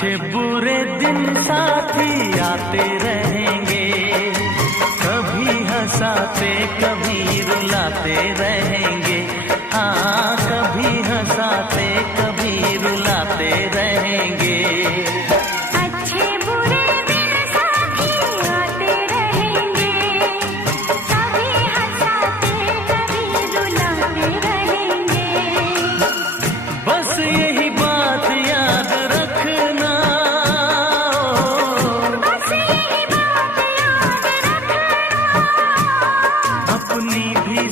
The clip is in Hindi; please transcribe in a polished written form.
अच्छे बुरे दिन साथी आते रहेंगे, कभी हंसाते कभी रुलाते रहेंगे। हाँ, कभी हंसाते कभी रुलाते रहेंगे। अच्छे बुरे दिन साथी आते रहेंगे, कभी हंसाते कभी रुलाते रहेंगे। बस यही बात याद रखना, बस यही बात याद रखना, अपनी भी